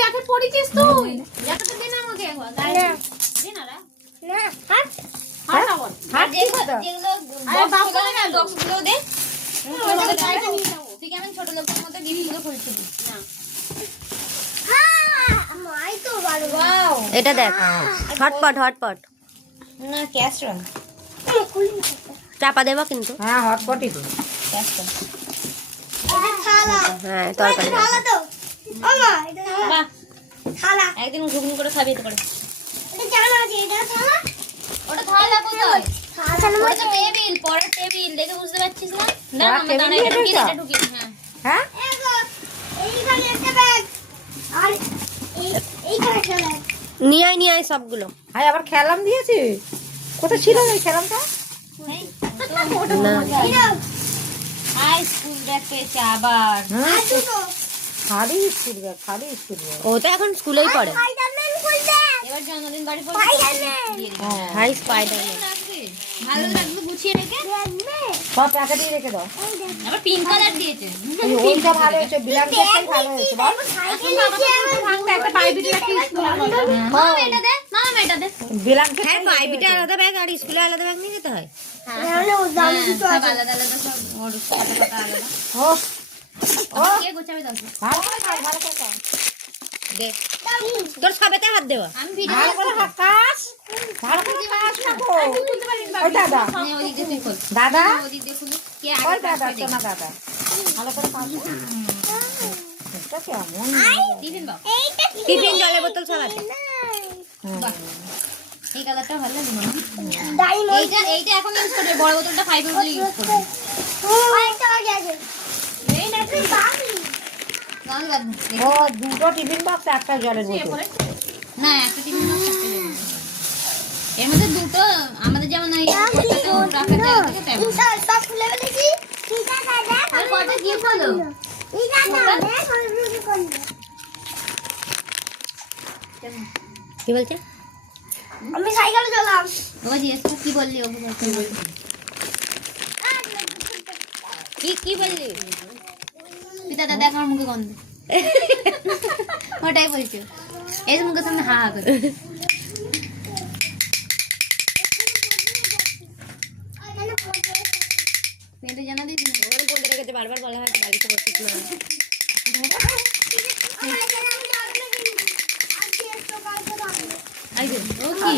Jacket পরেছিস তুই? জ্যাকেটটা দে না আমাকে একবার। দে না রে। না হাত আর যেগুলো আরে বাবা বক্সগুলো না, বক্সগুলো দে। ওটা গাড়িটা নিয়ে যাবো। তুই কেমন ছোট লোকের মতো গিফটগুলো খুলছিস না? মাই তো ভালো ওয়াও, এটা দেখ, হটপট হটপট না ক্যাসরল, চাপা দেবা কিন্তু। হ্যাঁ হটপটই তো। ক্যাসরল। এটা থালা হ্যাঁ তরকারি থালা তো ও মা এটা থালা বাহ, থালা একদিন ঘুগনি করে খাবি তো করে। এটা জানা আছে এটা থালা ওটা থালা কোথায়? থালা ওটা তো টেবিল, পরের টেবিল, দেখে বুঝতে পারছিস না? না পরের মামা দাঁড়া, টেবিল এটা ঢুকিয়ে দে, এটা? এটা ঢুকিয়ে দে, হ্যাঁ। হ্যাঁ এইখানে একটা ব্যাগ আর এইখানে একটা ব্যাগ নিয়ে আয় সবগুলো। হাই আবার খেলাম দিয়েছি। কোথায় ছিল এই খেলামটা? এই, না এটা হাই স্কুল ব্যাগ পেয়েছে আবার। হ্যাঁ দুটো খালি স্কুল ব্যাগ, খালি স্কুল ব্যাগ। ও তো এখন স্কুলেই পড়ে। স্পাইডারম্যান খুলবে এবার জন্মদিন বাড়ি পড়ে স্পাইডারম্যান দিয়ে দিবি। হ্যাঁ হাই স্পাইডারম্যান। রাখবি, ভালো লাগবে গুছিয়ে রেখে। দেখবে সব প্যাকেটেই রেখে দাও। এই দেখ আবার পিঙ্ক কালার দিয়েছে। এই ওইটা ভালো হয়েছে, ব্ল্যাঙ্কেটটাই ভালো হয়েছে বল। সাইকেল নিচে আমার ভাঙতে একটা প্রাইভেটের একটা স্কুল আছে। মামা এটা দে, মামা এটা দে। ব্ল্যাঙ্কেট হ্যাঁ প্রাইভেটে আলাদা ব্যাগ আর স্কুলে আলাদা ব্যাগ নিয়ে যেতে হয়। এখানে ও দাম দুটো সব আছে আলাদা আলাদা, সব ওর খাতা খাতা আলাদা। ও কে গোছাবে তাহলে? ভালো করে কাজ, ভালো করে কাজ। দেখ তোর সবেতে হাত দেওয়া। আমি ভিডিও ভালো করে কাজ, ভালো করে কাজ করো। ওই দাদা, নে ওদিক দিয়ে তুই খোল। দাদা, ওদিক দিয়ে খুলি। কে ওই আগে দাদা, কাটবে শোনা দাদা, ভালো করে কাজ করো। এটা কেমন? Tiffin box. এইটা কি টিফিন জলের বোতল সব আছে। বাহ, এই কালারটা ভালো লাগে না? ডায়মন্ড এইটা এখন ইউজ করবে, বড় বোতলটা 5 এর বলে ইউজ করবে। আরেকটা আগে আছে এই না তুই পাবি গান গান। ও দুটো টিফিন বক্স, একটা জলের বোতল। না, একটা টিফিন বক্স একটা দেবে। এর মধ্যে দুটো আমাদের যেমন এই রাখার জায়গা থাকে তেমন। সব খুলে ফেলেছি ঠিক আছে দেখ আর কটা গিফট হলো? ঠিক আছে দেখ আমি করব কি বলছে? আমি সাইকেলে চলাম ও জিজ্ঞেস কর, কি বললি? ও বলছে কি বললি? তুই দাদা দেখ আমার মুখে গন্ধ। ওটাই বলছে, এই যে মুখের সামনে হা হা করে। পেটে জানা দিস না। ওখানে বলতে রেখেছে, বারবার বলা হয় বাড়িতে বসিস না। এই যে, ও কি